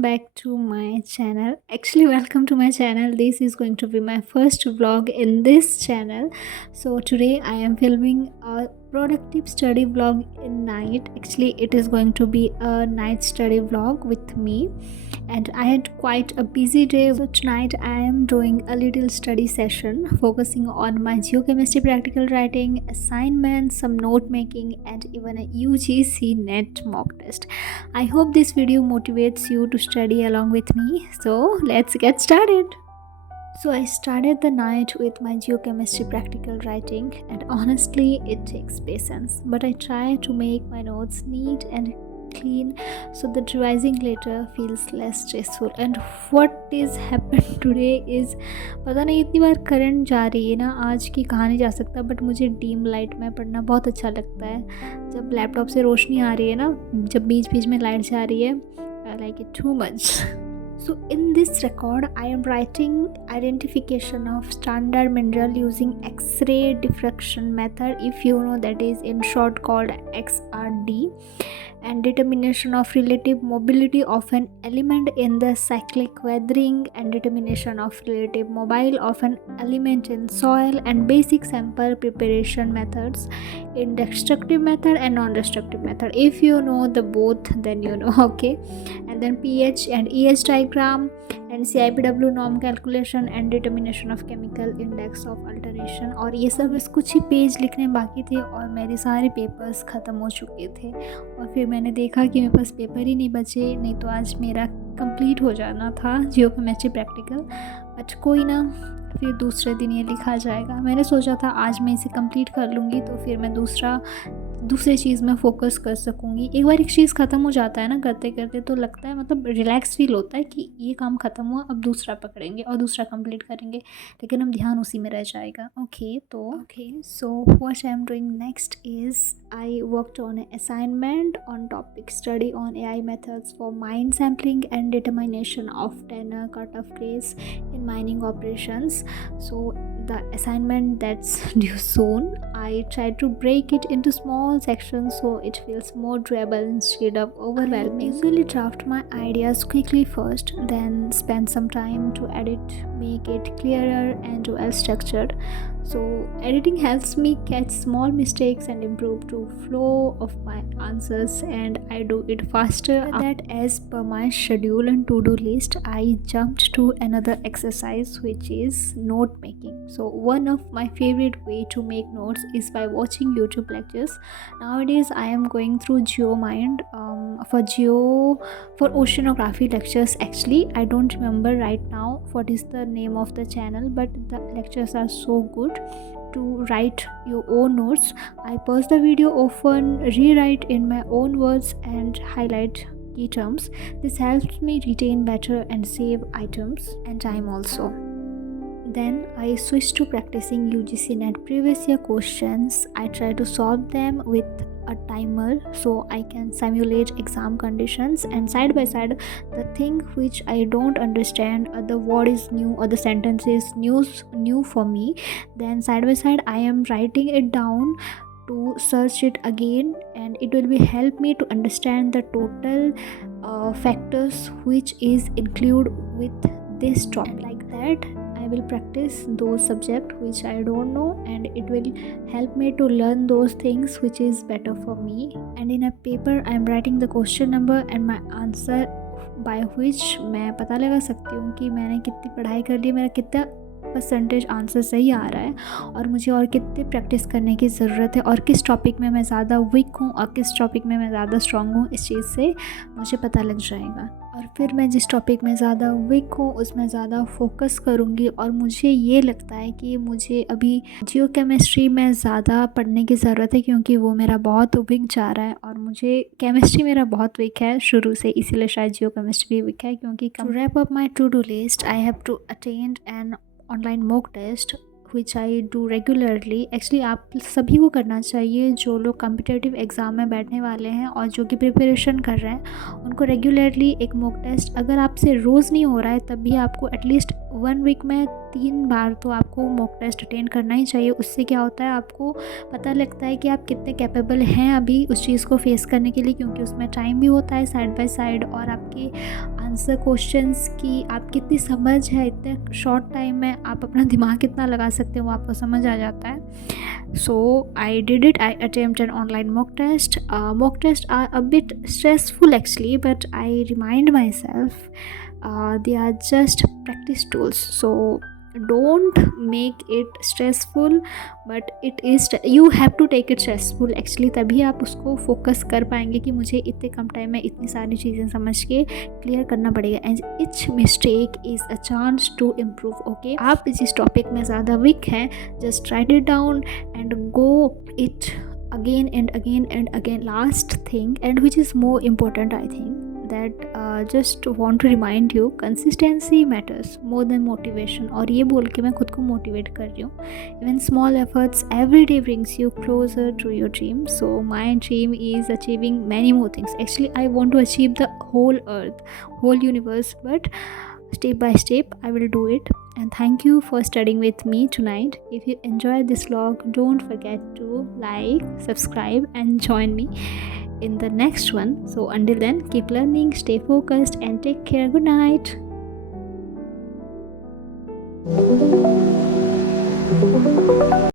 welcome back to my channel. Actually, welcome to my channel. This is going to be my first vlog in this channel. So today I am filming a productive study vlog in night. Actually, it is going to be a night study vlog with me, and I had quite a busy day. So tonight I am doing a little study session focusing on my geochemistry practical writing, assignments, some note making, and even a UGC net mock test. I hope this video motivates you to study along with me. So let's get started. So I started the night with my geochemistry practical writing, and honestly it takes patience, but I try to make my notes neat and clean so that revising later feels less stressful. And what is happened today is, पता नहीं इतनी बार current जा रही है ना, आज की कहा नहीं जा सकता, बट मुझे डीम लाइट में पढ़ना बहुत अच्छा लगता है। जब लैपटॉप से रोशनी आ रही है ना, जब बीच बीच में लाइट जा रही है, I like it too much. So in this record, I am writing identification of standard mineral using X-ray diffraction method, if you know, that is in short called XRD, and determination of relative mobility of an element in the cyclic weathering, and determination of relative mobile of an element in soil, and basic sample preparation methods in destructive method and non-destructive method. If you know the both, then you know, okay. And then pH and EH diagram, and CIPW norm calculation, and determination of chemical index of alteration. और ये सब बस कुछ ही page लिखने बाकी थे और मेरे सारे पेपर्स ख़त्म हो चुके थे, और फिर मैंने देखा कि मेरे पास पेपर ही नहीं बचे, नहीं तो आज मेरा कंप्लीट हो जाना था जियोकेमिस्ट्री प्रैक्टिकल। बट कोई ना, फिर दूसरे दिन ये लिखा जाएगा। मैंने सोचा था आज मैं इसे कंप्लीट कर लूँगी तो फिर मैं दूसरी चीज़ में फ़ोकस कर सकूँगी। एक बार एक चीज़ ख़त्म हो जाता है ना करते करते, तो लगता है मतलब रिलैक्स फील होता है कि ये काम ख़त्म हुआ, अब दूसरा पकड़ेंगे और दूसरा कंप्लीट करेंगे, लेकिन अब ध्यान उसी में रह जाएगा। Okay, so what I am doing next is I worked on assignment on topic study on AI methods for mine sampling and determination of tenor cut-off grades in mining operations. So the assignment that's due soon, I try to break it into small sections so it feels more doable instead of overwhelming. I usually draft my ideas quickly first, then spend some time to edit, make it clearer and well structured. So editing helps me catch small mistakes and improve the flow of my answers, and I do it faster. That, as per my schedule and to-do list, I jumped to another exercise, which is note making. So one of my favorite way to make notes is by watching YouTube lectures. Nowadays I am going through GeoMind for oceanography lectures. Actually, I don't remember right now what is the name of the channel, but the lectures are so good to write your own notes. I pause the video often, rewrite in my own words, and highlight key terms. This helps me retain better and save items and time also. Then I switch to practicing UGC net previous year questions. I try to solve them with a timer so I can simulate exam conditions, and side by side the thing which I don't understand, or the word is new, or the sentence is new for me, then side by side I am writing it down to search it again, and it will be help me to understand the total factors which is included with this topic. Like that I will practice those subjects which I don't know, and it will help me to learn those things which is better for me. And in a paper I am writing the question number and my answer, by which मैं पता लगा सकती हूँ कि मैंने कितनी पढ़ाई कर ली, मेरा कितना परसेंटेज आंसर सही आ रहा है, और मुझे और कितनी प्रैक्टिस करने की ज़रूरत है, और किस टॉपिक में मैं ज़्यादा वीक हूँ और किस टॉपिक में मैं ज़्यादा स्ट्रॉन्ग हूँ। इस चीज़ से मुझे पता लग जाएगा, और फिर मैं जिस टॉपिक में ज़्यादा वीक हूँ उसमें ज़्यादा फोकस करूँगी। और मुझे ये लगता है कि मुझे अभी जियोकेमिस्ट्री में ज़्यादा पढ़ने की ज़रूरत है, क्योंकि वो मेरा बहुत वीक जा रहा है, और मुझे केमिस्ट्री मेरा बहुत वीक है शुरू से, इसीलिए शायद जियोकेमिस्ट्री भी वीक है। क्योंकि to wrap up my to do list, I have to attend an online mock test which I do regularly. Actually आप सभी को करना चाहिए, जो लोग कॉम्पिटिटिव एग्ज़ाम में बैठने वाले हैं और जो कि प्रिपरेशन कर रहे हैं, उनको रेगुलरली एक मॉक टेस्ट, अगर आपसे रोज़ नहीं हो रहा है तब भी आपको एटलीस्ट 1 वीक में 3 बार तो आपको मॉक टेस्ट अटेंड करना ही चाहिए। उससे क्या होता है, आपको पता लगता है कि आप कितने कैपेबल हैं अभी उस चीज़ को फेस करने के लिए, क्योंकि उसमें टाइम भी होता है साइड बाय साइड, और आपके आंसर क्वेश्चंस की आप कितनी समझ है, इतने शॉर्ट टाइम में आप अपना दिमाग कितना लगा सकते हो वो आपको समझ आ जाता है. So I did it. I attempted online mock test. Mock tests are a bit stressful actually, but I remind myself they are just practice tools. So don't make it stressful, but it is, you have to take it stressful actually, तभी आप उसको focus कर पाएंगे कि मुझे इतने कम time में इतनी सारी चीज़ें समझ के क्लियर करना पड़ेगा. And each mistake is a chance to improve. Okay, आप जिस टॉपिक में ज़्यादा वीक हैं, just write it down and go it again and again and again. Last thing, and which is more important, I think, that just want to remind you, consistency matters more than motivation. और ये बोल के मैं खुद को motivate कर रही हूँ. Even small efforts every day brings you closer to your dream. So my dream is achieving many more things. Actually, I want to achieve the whole earth, whole universe, but step by step I will do it. And thank you for studying with me tonight. If you enjoyed this vlog, don't forget to like, subscribe and join me in the next one. So until then, keep learning, stay focused and take care. Good night.